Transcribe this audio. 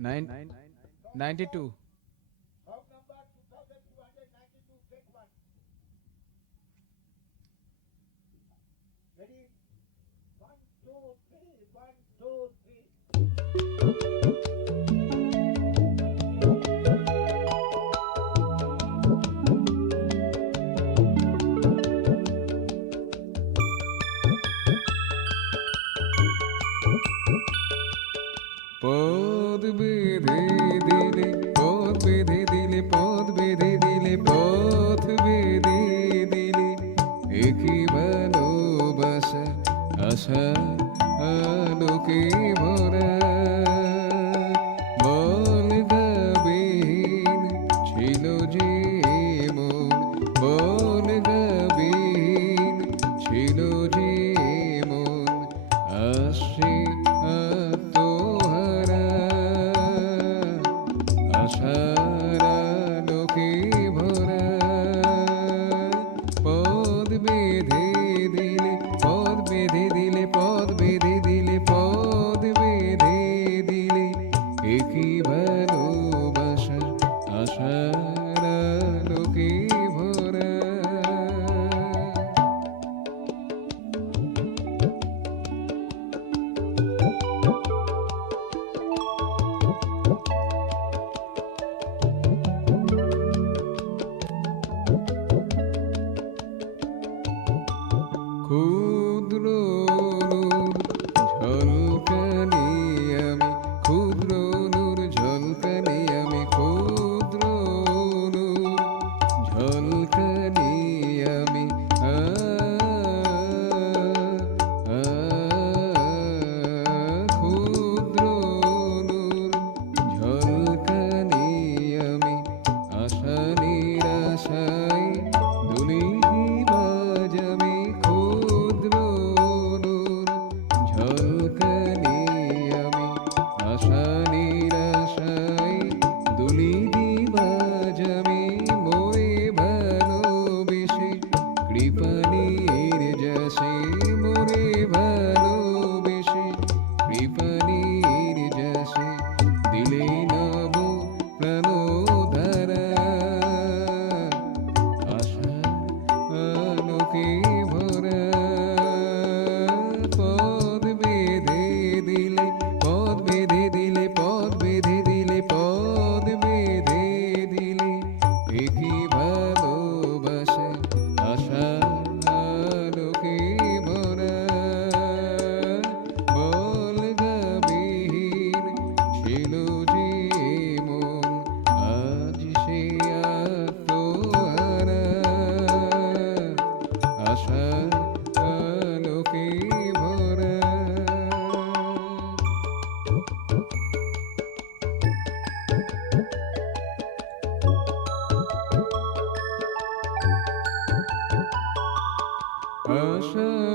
Nine, 92. House number 2292, take one. Ready? One, two, three. One, two, three. পদ বেঁধে দিলে পদ বেঁধে দিলে পদ বেঁধে দিলে পথ বেঁধে দিলে একই ভালোবাসা আশা আলোকে ভরা বল গাবিন ছিল যে মন বল গাবিন ছিল যে মন আসে আত্মহারা আশার আলোকে ভরা পদ বেঁধে দিলে পদ বেঁধে দিলে পদ বেঁধে দিলে পদ বেঁধে দিলে একই ভালোবাসা আশার আলোকে ভরা ক্ষুদ্র নূর ঝলকানি আমি ক্ষুদ্র নূর ঝলকানি আমি ক্ষুদ্র নূর ঝলকানি আমি ক্ষুদ্র নূর ঝলকানি আমি আশা নিরাশায় দুলি বাজ আমি ক্ষুদ্র নূর ঝলকানি আমি আশা নিরাশায় দুলি বাজ আমি মোরে ভালোবেসে কৃপানির যাসে মোরে ভালোবেসে কৃপানির যাসে দিলে নব প্রাণধারা আশার আলোকে ভরা পদ বেঁধে দিলে পদ বেঁধে দিলে পদ বেঁধে দিলে পদ বেঁধে দিলে একই ভালোবাসা আশা আলোকে ভরা বল গাবিন ছিল যে মন আজ সে আত্মহারা আশা আলোকে ভরা আশা